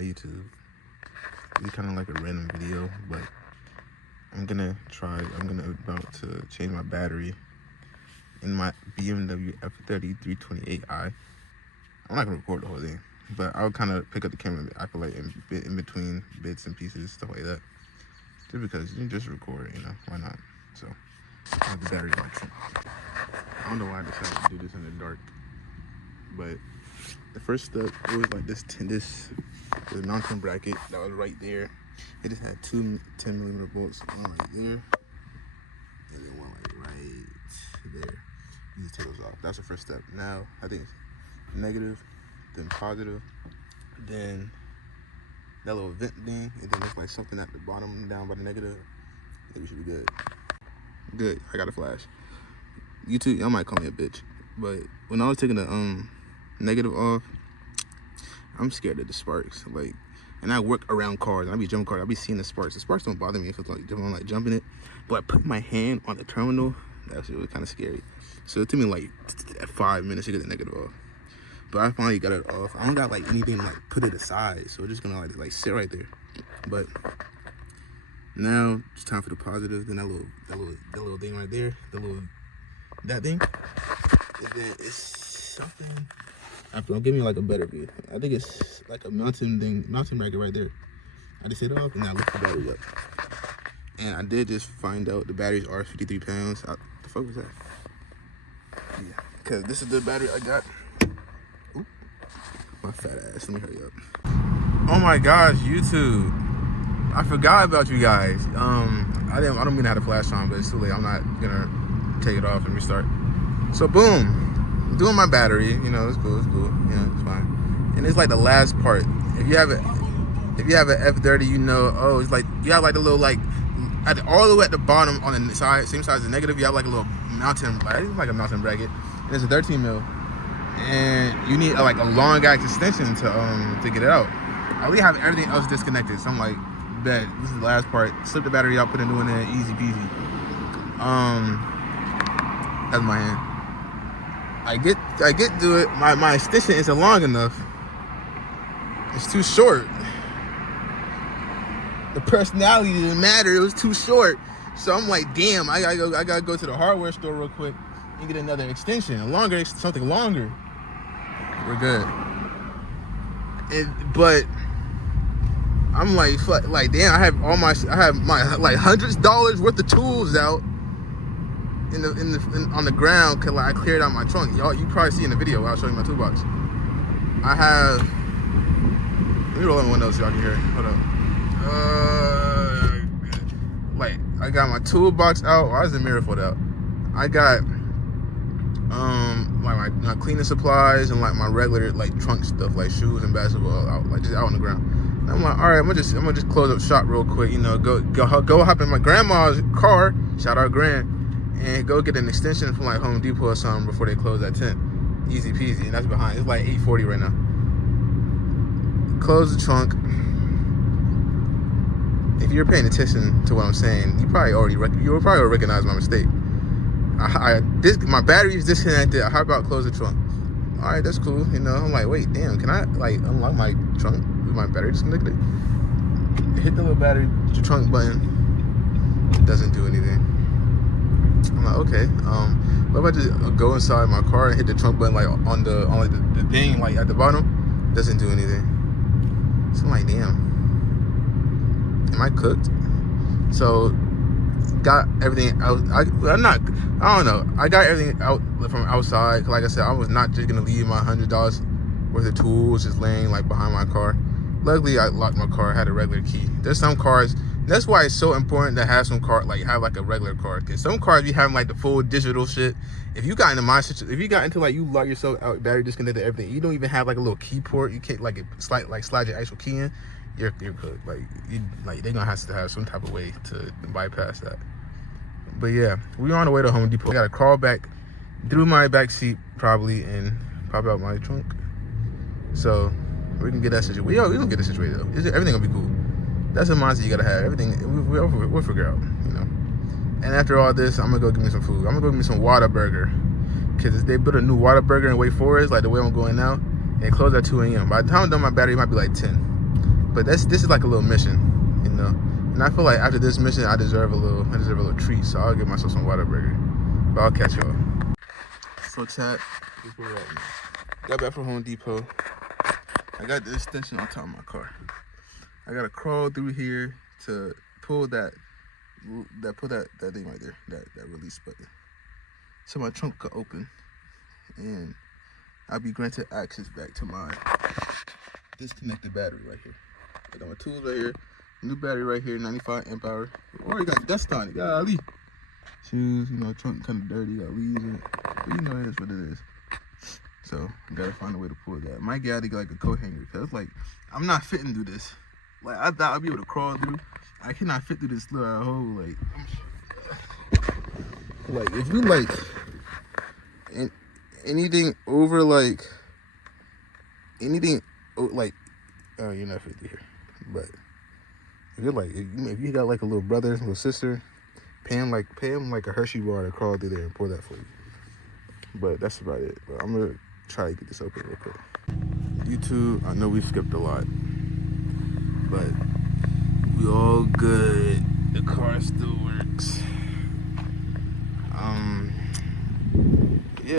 Hi YouTube. It's kind of like a random video, but I'm about to change my battery in my BMW f30 328i. I'm not gonna record the whole thing, but I'll kind of pick up the camera. I feel like in between bits and pieces, stuff like that. Just because you can just record, you know, why not? So I have the battery option. I don't know why I decided to do this in the dark, but the first step, it was like this mounting bracket that was right there. It just had two 10mm bolts, one right there, and then one like right there. You just take those off. That's the first step. Now, I think it's negative, then positive, then that little vent thing, and then there's like something at the bottom down by the negative. I think we should be good. Good, I got a flash. YouTube, y'all might call me a bitch, but when I was taking the negative off, I'm scared of the sparks. Like, and I work around cars, and I be jumping cars, I be seeing the sparks. The sparks don't bother me if it's like I'm like jumping it, but I put my hand on the terminal, that shit was kind of scary. So it took me like 5 minutes to get the negative off, but I finally got it off. I don't got like anything to like put it aside, so it's just gonna like sit right there. But now it's time for the positive. Then that little thing right there, that thing, and then it's something. Don't give me like a better view. I think it's like a mountain bracket right there. I just hit it off and I lift the battery up. And I did just find out the batteries are 53 pounds. The fuck was that? Yeah, because this is the battery I got. Oop, my fat ass. Let me hurry up. Oh my gosh, YouTube! I forgot about you guys. I don't mean to have a flash on, but it's too late. I'm not gonna take it off and restart. So boom. Doing my battery, you know, it's cool, yeah, it's fine. And it's like the last part. If you have an f30, you know, oh, it's like you have like the little like all the way at the bottom on the side, same size as the negative, you have like a little mountain, like a mountain bracket, and it's a 13mm, and you need like a long ass extension to get it out. I already have everything else disconnected, so I'm like, bet this is the last part. Slip the battery out, put a new one in, easy peasy. That's my hand. I get to it. My extension isn't long enough. It's too short. The personality didn't matter. It was too short. So I'm like, damn. I gotta go to the hardware store real quick and get another extension, something longer. We're good. But I'm like, fuck, like damn. I have my like $100s worth of tools out. On the ground, cause like I cleared out my trunk. Y'all, you probably see in the video where I'll show you my toolbox. I have. Let me roll in the window so y'all can hear it. Hold up. Like I got my toolbox out. Why is the mirror fold out? I got like my cleaning supplies and like my regular like trunk stuff, like shoes and basketball out, like just out on the ground. And I'm like, all right, I'm gonna just close up shop real quick. You know, go hop in my grandma's car. Shout out Grand. And go get an extension from like Home Depot or something before they close that tent. Easy peasy, and that's behind. It's like 8:40 right now. Close the trunk. If you're paying attention to what I'm saying, you probably already recognize my mistake. My battery is disconnected. I hop out, close the trunk. All right, that's cool. You know, I'm like, wait, damn, can I like unlock my trunk with my battery disconnected? Hit the little the trunk button. It doesn't do anything. I'm like, okay, what if I just go inside my car and hit the trunk button like on the thing like at the bottom? Doesn't do anything. So I'm like, damn, am I cooked? So got everything out. I don't know. I got everything out from outside. Like I said, I was not just gonna leave my $100 worth of tools just laying like behind my car. Luckily, I locked my car. I had a regular key. There's some cars. That's why it's so important to have some car, like have like a regular car. Cause some cars you have like the full digital shit. If you got into my situation, if you got into like you lock yourself out, battery disconnected, everything, you don't even have like a little key port. You can't like slide your actual key in. You're cooked. Like they're gonna have to have some type of way to bypass that. But yeah, we're on the way to Home Depot. I gotta crawl back through my back seat probably and pop out my trunk. So we can get that situated. We gonna get this situated though. Everything gonna be cool. That's a mindset you gotta have. Everything we'll figure out, you know. And after all this, I'm gonna go get me some food. I'm gonna go get me some Whataburger, cause they built a new Whataburger in Wake Forest, like the way I'm going now. And it closed at 2 a.m. By the time I'm done my battery, it might be like 10. But this is like a little mission, you know. And I feel like after this mission, I deserve a little treat. So I'll give myself some Whataburger. But I'll catch y'all. So chat, this is where we're at now. Got back from Home Depot. I got the extension on top of my car. I gotta crawl through here to pull that thing right there, that release button, so my trunk could open, and I'll be granted access back to my disconnected battery right here. I got my tools right here, new battery right here, 95 amp hour. Already got dust on it, golly. Shoes, you know, trunk kind of dirty, got leaves in it, but you know it is what it is. So I gotta find a way to pull that. Might get like a coat hanger, because like I'm not fitting through this. Like I thought I'd be able to crawl through. I cannot fit through this little hole. Like if you like anything over like oh, you're not fit through here. But if you're like if you got like a little brother, little sister, pay him like a Hershey bar to crawl through there and pour that for you. But that's about it. But I'm gonna try to get this open real quick. YouTube, I know we skipped a lot, but we all good. The car still works.